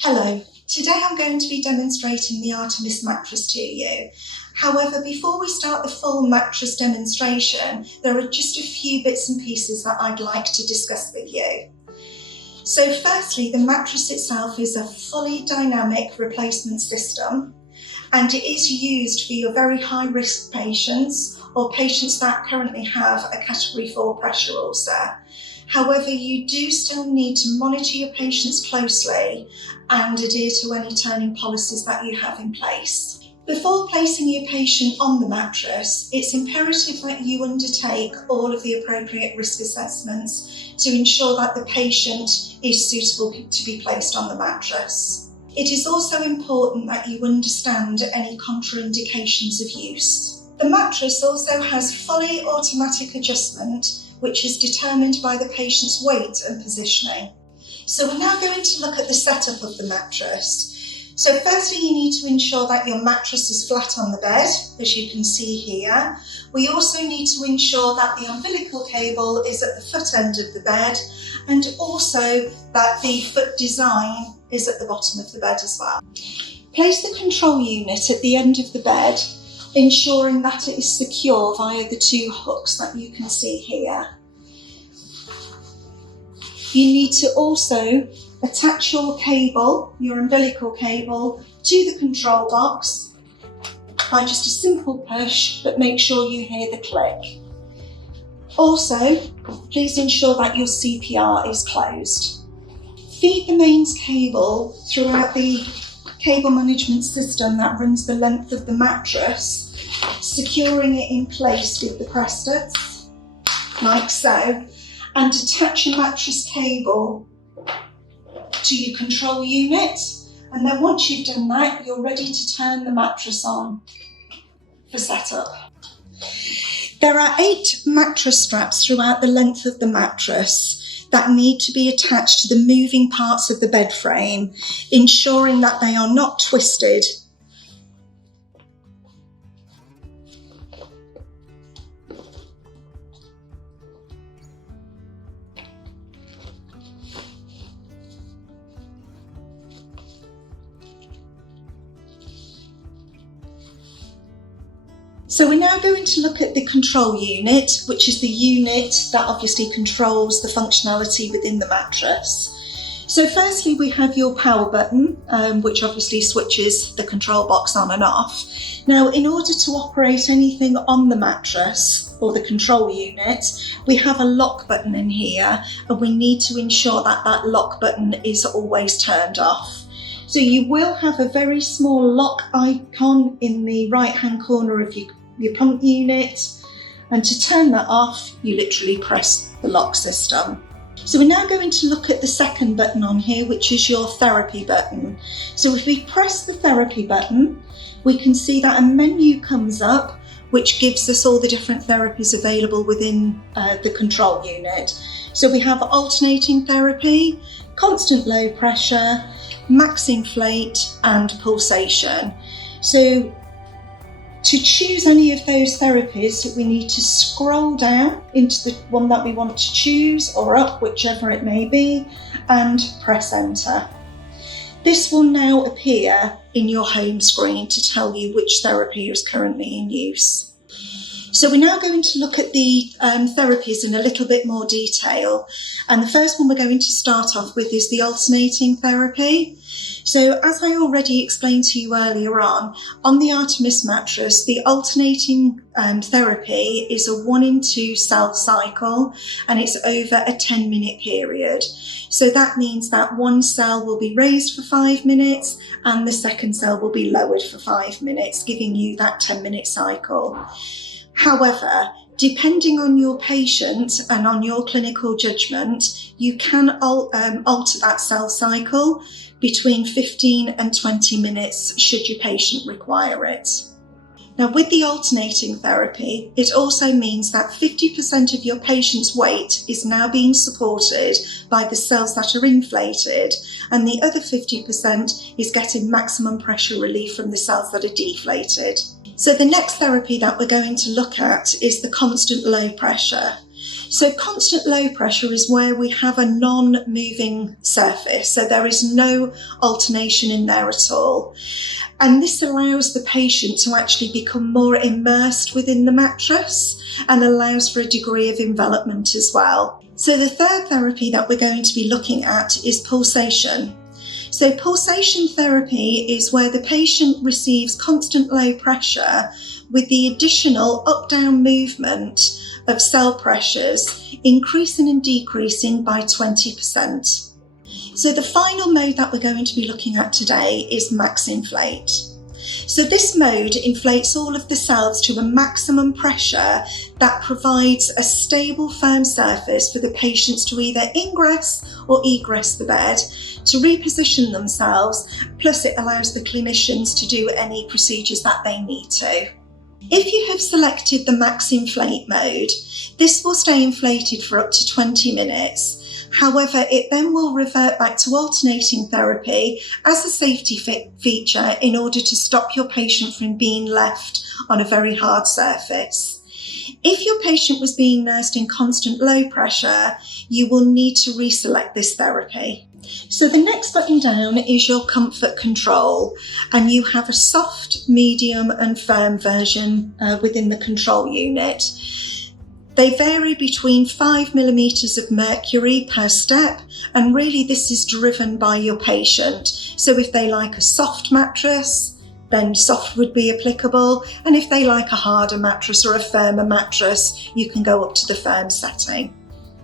Hello, today I'm going to be demonstrating the Artemis mattress to you. However, before we start the full mattress demonstration, there are just a few bits and pieces that I'd like to discuss with you. So firstly, the mattress itself is a fully dynamic replacement system, and it is used for your very high risk patients or patients that currently have a category 4 pressure ulcer. However, you do still need to monitor your patients closely and adhere to any turning policies that you have in place. Before placing your patient on the mattress, it's imperative that you undertake all of the appropriate risk assessments to ensure that the patient is suitable to be placed on the mattress. It is also important that you understand any contraindications of use. The mattress also has fully automatic adjustment, which is determined by the patient's weight and positioning. So we're now going to look at the setup of the mattress. So firstly, you need to ensure that your mattress is flat on the bed, as you can see here. We also need to ensure that the umbilical cable is at the foot end of the bed, and also that the foot design is at the bottom of the bed as well. Place the control unit at the end of the bed, ensuring that it is secure via the 2 hooks that you can see here. You need to also attach your cable, your umbilical cable, to the control box by just a simple push, but make sure you hear the click. Also, please ensure that your CPR is closed. Feed the mains cable throughout the cable management system that runs the length of the mattress, securing it in place with the press studs, like so, and attach a mattress cable to your control unit. And then once you've done that, you're ready to turn the mattress on for setup. There are 8 mattress straps throughout the length of the mattress that need to be attached to the moving parts of the bed frame, ensuring that they are not twisted. So we're now going to look at the control unit, which is the unit that obviously controls the functionality within the mattress. So firstly, we have your power button, which obviously switches the control box on and off. Now, in order to operate anything on the mattress or the control unit, we have a lock button in here, and we need to ensure that that lock button is always turned off. So you will have a very small lock icon in the right-hand corner of your pump unit, and to turn that off, you literally press the lock system. So we're now going to look at the second button on here, which is your therapy button. So if we press the therapy button, we can see that a menu comes up, which gives us all the different therapies available within the control unit. So we have alternating therapy, constant low pressure, max inflate, and pulsation. So to choose any of those therapies, we need to scroll down into the one that we want to choose, or up, whichever it may be, and press enter. This will now appear in your home screen to tell you which therapy is currently in use. So we're now going to look at the therapies in a little bit more detail. And the first one we're going to start off with is the alternating therapy. So as I already explained to you earlier on the Artemis mattress, the alternating therapy is a 1 in 2 cell cycle, and it's over a 10-minute period. So that means that one cell will be raised for 5 minutes and the second cell will be lowered for 5 minutes, giving you that 10-minute cycle. However, depending on your patient and on your clinical judgment, you can alter that cell cycle between 15 and 20 minutes should your patient require it. Now, with the alternating therapy, it also means that 50% of your patient's weight is now being supported by the cells that are inflated, and the other 50% is getting maximum pressure relief from the cells that are deflated. So the next therapy that we're going to look at is the constant low pressure. So constant low pressure is where we have a non-moving surface, so there is no alternation in there at all. And this allows the patient to actually become more immersed within the mattress and allows for a degree of envelopment as well. So the third therapy that we're going to be looking at is pulsation. So pulsation therapy is where the patient receives constant low pressure with the additional up-down movement of cell pressures increasing and decreasing by 20%. So the final mode that we're going to be looking at today is max inflate. So this mode inflates all of the cells to a maximum pressure that provides a stable, firm surface for the patients to either ingress or egress the bed, to reposition themselves, plus it allows the clinicians to do any procedures that they need to. If you have selected the max inflate mode, this will stay inflated for up to 20 minutes. However, it then will revert back to alternating therapy as a safety feature in order to stop your patient from being left on a very hard surface. If your patient was being nursed in constant low pressure, you will need to reselect this therapy. So the next button down is your comfort control, and you have a soft, medium and firm version within the control unit. They vary between 5 millimeters of mercury per step, and really this is driven by your patient. So if they like a soft mattress, then soft would be applicable, and if they like a harder mattress or a firmer mattress, you can go up to the firm setting.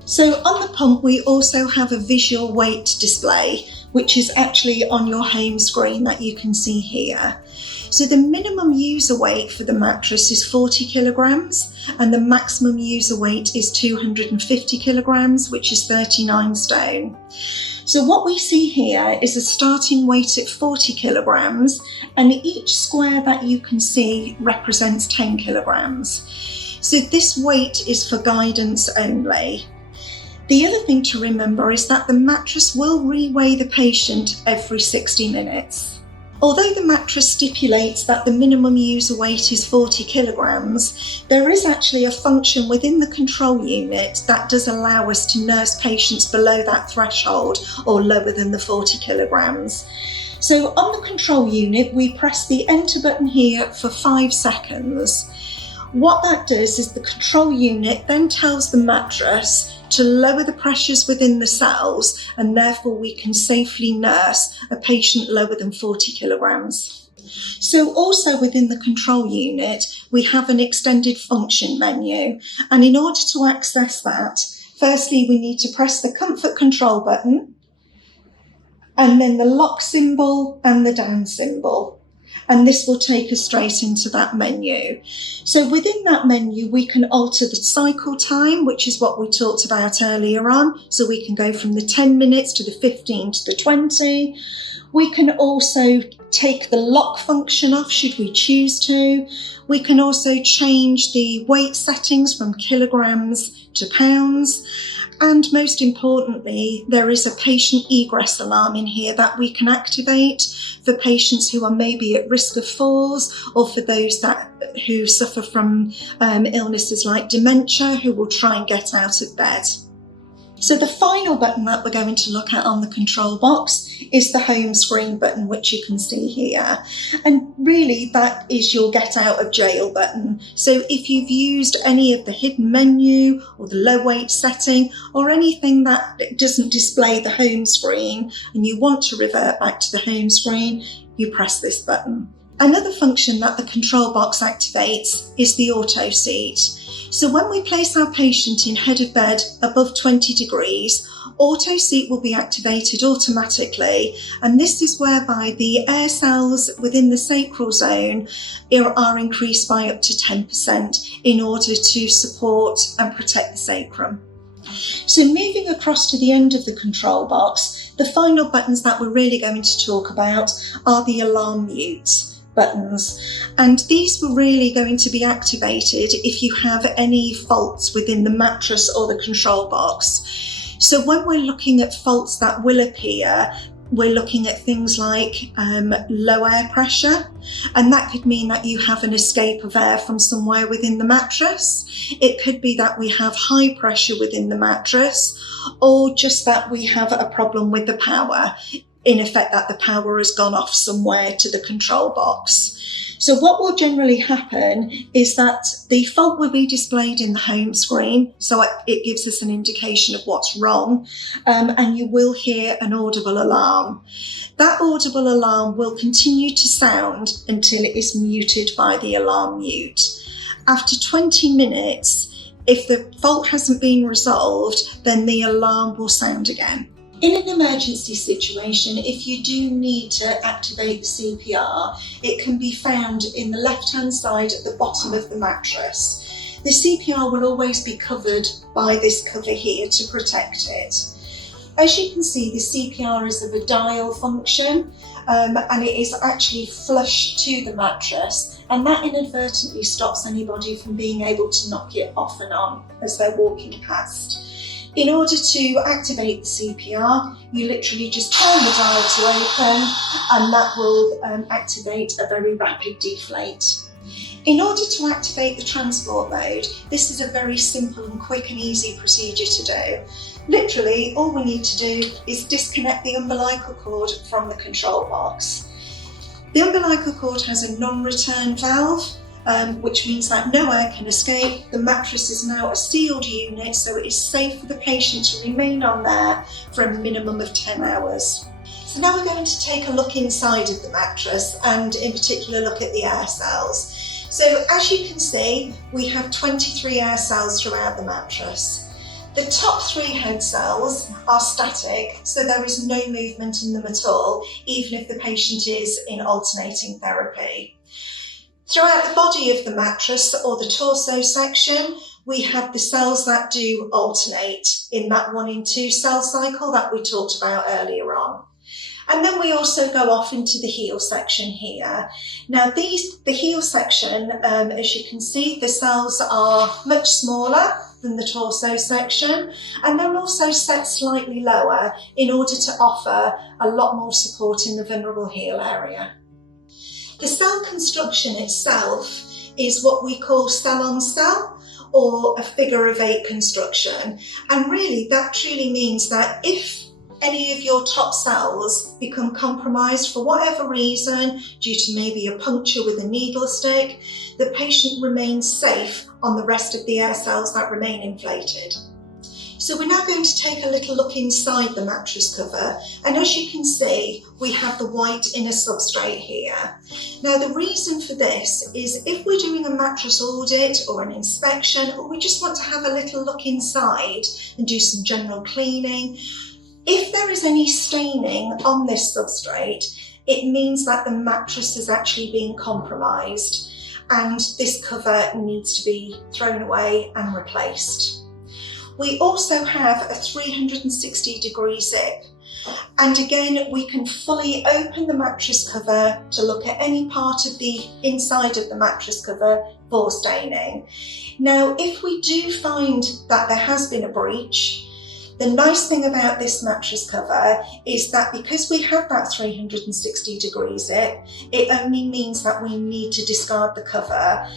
So on the pump, we also have a visual weight display, which is actually on your home screen that you can see here. So the minimum user weight for the mattress is 40 kilograms, and the maximum user weight is 250 kilograms, which is 39 stone. So what we see here is a starting weight at 40 kilograms, and each square that you can see represents 10 kilograms. So this weight is for guidance only. The other thing to remember is that the mattress will reweigh the patient every 60 minutes. Although the mattress stipulates that the minimum user weight is 40 kilograms, there is actually a function within the control unit that does allow us to nurse patients below that threshold or lower than the 40 kilograms. So on the control unit, we press the enter button here for 5 seconds. What that does is the control unit then tells the mattress to lower the pressures within the cells, and therefore we can safely nurse a patient lower than 40 kilograms. So also within the control unit, we have an extended function menu, and in order to access that, firstly we need to press the comfort control button, and then the lock symbol and the down symbol. And this will take us straight into that menu. So within that menu, we can alter the cycle time, which is what we talked about earlier on. So we can go from the 10 minutes to the 15 to the 20. We can also take the lock function off should we choose to. We can also change the weight settings from kilograms to pounds. And most importantly, there is a patient egress alarm in here that we can activate for patients who are maybe at risk of falls, or for those who suffer from illnesses like dementia, who will try and get out of bed. So the final button that we're going to look at on the control box is the home screen button, which you can see here. And really that is your get out of jail button. So if you've used any of the hidden menu or the low weight setting or anything that doesn't display the home screen and you want to revert back to the home screen, you press this button. Another function that the control box activates is the auto seat. So when we place our patient in head of bed above 20 degrees, auto seat will be activated automatically, and this is whereby the air cells within the sacral zone are increased by up to 10% in order to support and protect the sacrum. So moving across to the end of the control box, the final buttons that we're really going to talk about are the alarm mute buttons, and these were really going to be activated if you have any faults within the mattress or the control box. So when we're looking at faults that will appear, we're looking at things like low air pressure, and that could mean that you have an escape of air from somewhere within the mattress. It could be that we have high pressure within the mattress, or just that we have a problem with the power. In effect, that the power has gone off somewhere to the control box. So what will generally happen is that the fault will be displayed in the home screen, so it gives us an indication of what's wrong, and you will hear an audible alarm. That audible alarm will continue to sound until it is muted by the alarm mute. After 20 minutes, if the fault hasn't been resolved, then the alarm will sound again. In an emergency situation, if you do need to activate the CPR, it can be found in the left-hand side at the bottom of the mattress. The CPR will always be covered by this cover here to protect it. As you can see, the CPR is of a dial function, and it is actually flush to the mattress, and that inadvertently stops anybody from being able to knock it off and on as they're walking past. In order to activate the CPR, you literally just turn the dial to open, and that will activate a very rapid deflate. In order to activate the transport mode, this is a very simple and quick and easy procedure to do. Literally, all we need to do is disconnect the umbilical cord from the control box. The umbilical cord has a non-return valve, which means that no air can escape. The mattress is now a sealed unit, so it is safe for the patient to remain on there for a minimum of 10 hours. So now we're going to take a look inside of the mattress, and in particular look at the air cells. So as you can see, we have 23 air cells throughout the mattress. The top 3 head cells are static, so there is no movement in them at all, even if the patient is in alternating therapy. Throughout the body of the mattress, or the torso section, we have the cells that do alternate in that 1 in 2 cell cycle that we talked about earlier on. And then we also go off into the heel section here. Now the heel section, as you can see, the cells are much smaller than the torso section, and they're also set slightly lower in order to offer a lot more support in the vulnerable heel area. The cell construction itself is what we call cell on cell, or a figure of 8 construction. And really that truly means that if any of your top cells become compromised for whatever reason, due to maybe a puncture with a needle stick, the patient remains safe on the rest of the air cells that remain inflated. So we're now going to take a little look inside the mattress cover, and as you can see, we have the white inner substrate here. Now the reason for this is if we're doing a mattress audit or an inspection, or we just want to have a little look inside and do some general cleaning, if there is any staining on this substrate, it means that the mattress has actually been compromised, and this cover needs to be thrown away and replaced. We also have a 360-degree zip, and again we can fully open the mattress cover to look at any part of the inside of the mattress cover for staining. Now if we do find that there has been a breach, the nice thing about this mattress cover is that because we have that 360-degree zip, it only means that we need to discard the cover.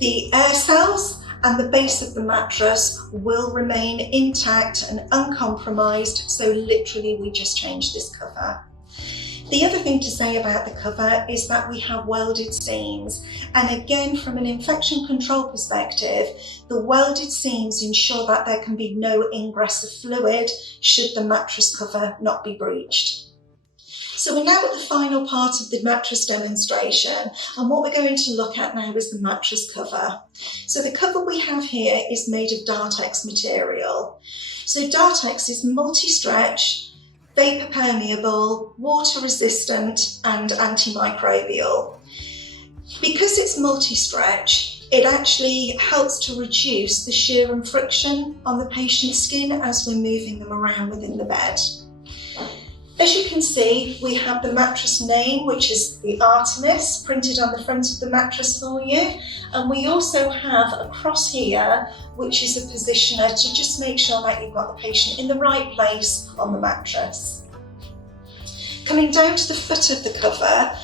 The air cells and the base of the mattress will remain intact and uncompromised, so literally we just change this cover. The other thing to say about the cover is that we have welded seams, and again from an infection control perspective, the welded seams ensure that there can be no ingress of fluid should the mattress cover not be breached. So we're now at the final part of the mattress demonstration, and what we're going to look at now is the mattress cover. So the cover we have here is made of Dartex material. So Dartex is multi-stretch, vapor permeable, water resistant and antimicrobial. Because it's multi-stretch, it actually helps to reduce the shear and friction on the patient's skin as we're moving them around within the bed. As you can see, we have the mattress name, which is the Artemis, printed on the front of the mattress for you. And we also have a cross here, which is a positioner to just make sure that you've got the patient in the right place on the mattress. Coming down to the foot of the cover,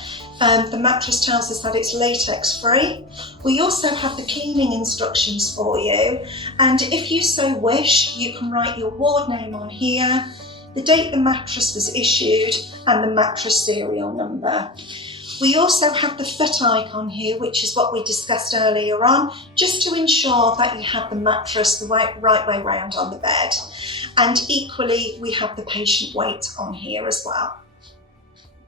the mattress tells us that it's latex free. We also have the cleaning instructions for you, and if you so wish, you can write your ward name on here, the date the mattress was issued, and the mattress serial number. We also have the foot icon here, which is what we discussed earlier on, just to ensure that you have the mattress the right way round on the bed. And equally, we have the patient weight on here as well.